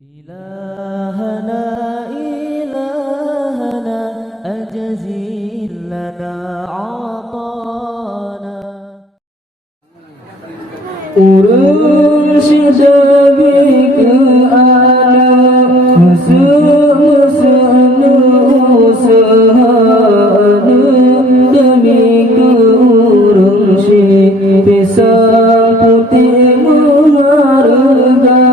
إلهنا إلهنا أجزل لنا عطانا أرشد بك أنا مسلم usaha demi urusih pisang putih mengharga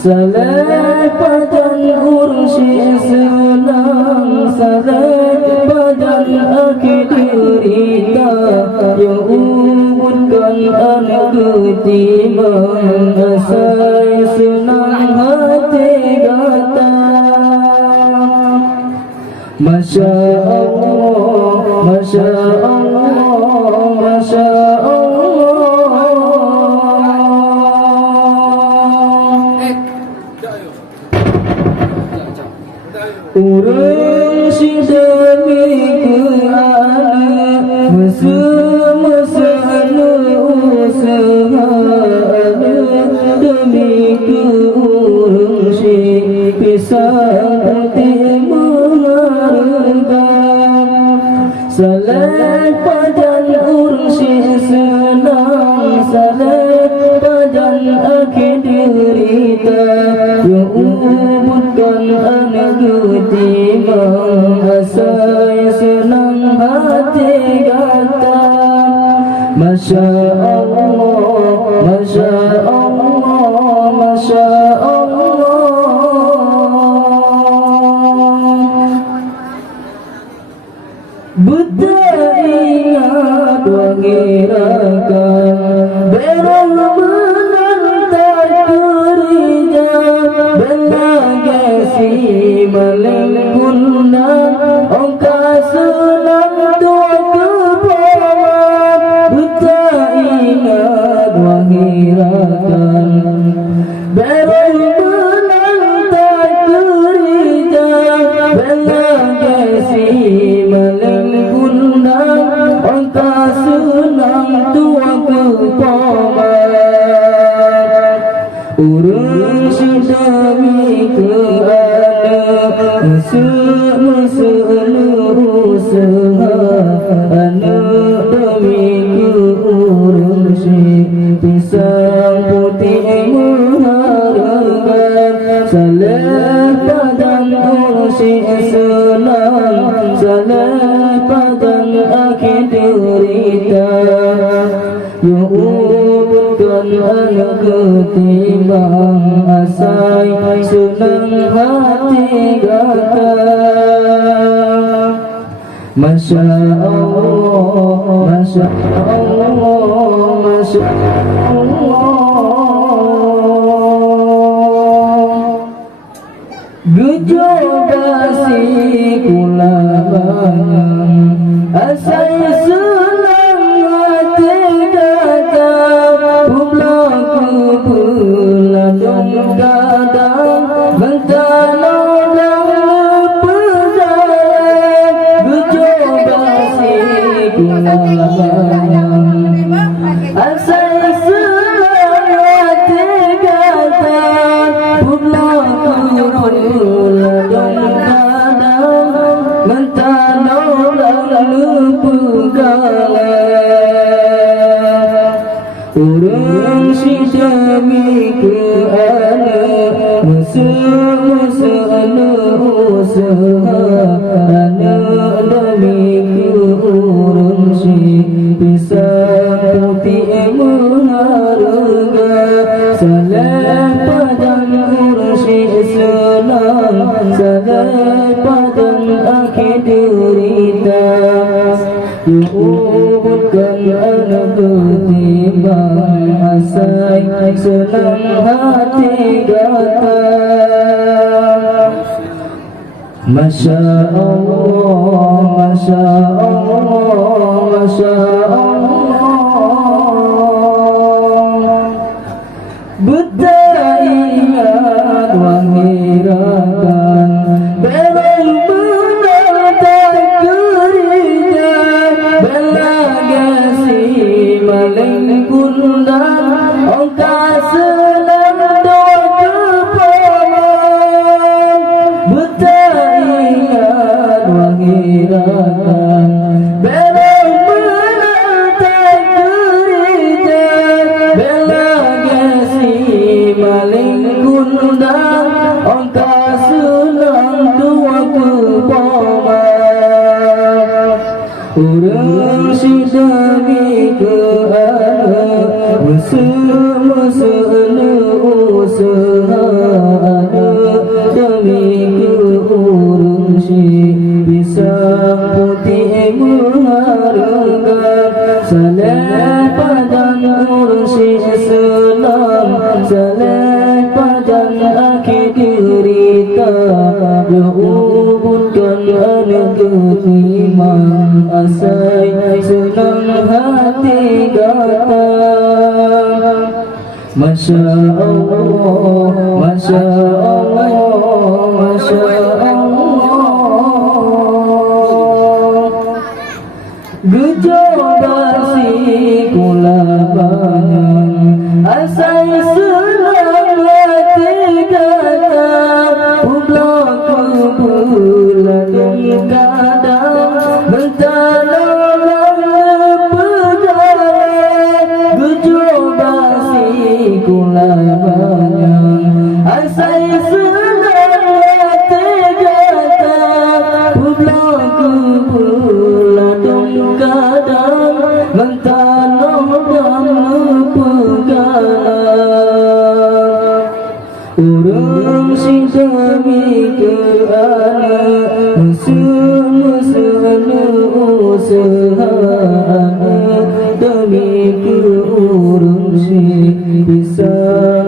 salat padan urusih senang salat padan akhir derita yang ubudkan anak ketimbang asai senang hati kata Masya Allah, Masya Allah, Masya Allah. Urang si demi ke anak mesra-mesra usaha demi ke urang si pisang putih mengharga salat padan ursi senang salat padan akhir derita yang ubudkan anak ketimbang asai senang hati kata Masya Allah, Masya Allah, Masya Allah. Buddha ingat wangirakan berang menantai kerja bela gesi melengkuna ongkar senang doa kepaman Buddha ingat wangirakan berang menantai kerja bela gesi Angka senang tua kepaman Urang sedami ke anak mesra-mesra usaha anak demi ke urang si pisang putih mengharga salat padan ursi senang salat padan akhir derita yang ubudkan anak ketimbang asai senang hati kata Masya Allah, Masya Allah, Masya Allah. Gujur kasih kula bangang asai senang hati kata Pulaku peladong kadang Bentana dan pedalang Gujur kasih kula bangang asai senang hati kata Pulaku peladong kadang Bentana dan pedalang Urang si demi ke anak mesra-mesra usaha anak demi ke urang si pisang putih mengharga salat padan ursi senang salat padan akhir derita yang ubudkan anak ketimbang asai senang hati kata Masya Allah, Masya Allah, Masya Allah. Buddha ingat wangirakan berang menantai kerja bela gesi melengkuna ongkar senang doa maling kundang ongkar senang tua ke paman orang si demi ke anak bersama-sama usaha anak demi ke orang si bisa putih mengharumkan salam padan orang si Islam salam padan akhir derita diubunkan anak iman asai senang hati datang Masya Allah Masya Allah Masya Allah Gejolak si kula banyak asai senang hati datang pulang ke bulan kadang berjalan pedang gejolak si kula banyak asai senang hati datang pulang ke bulan kadang mentanam dan pegang orang si demi ke anak bersama-sama usaha anak demi ke orang si bisa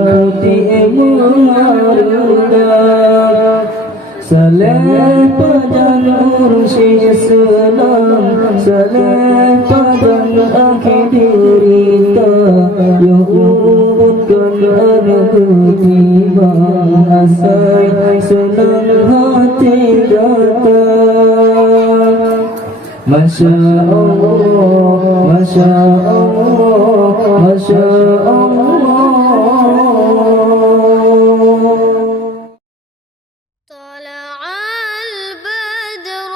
putih mengharumkan salam padan orang si Islam salam padan akhir derita yang ubunkan anak ketimbang asai senang hati datang Masya Allah Masya Allah Masya Allah طلع البدر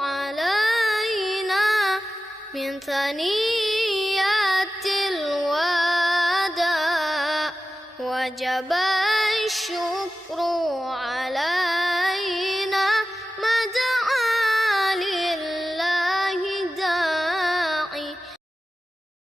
علينا من ثنيات الوداع وجب الشكر علينا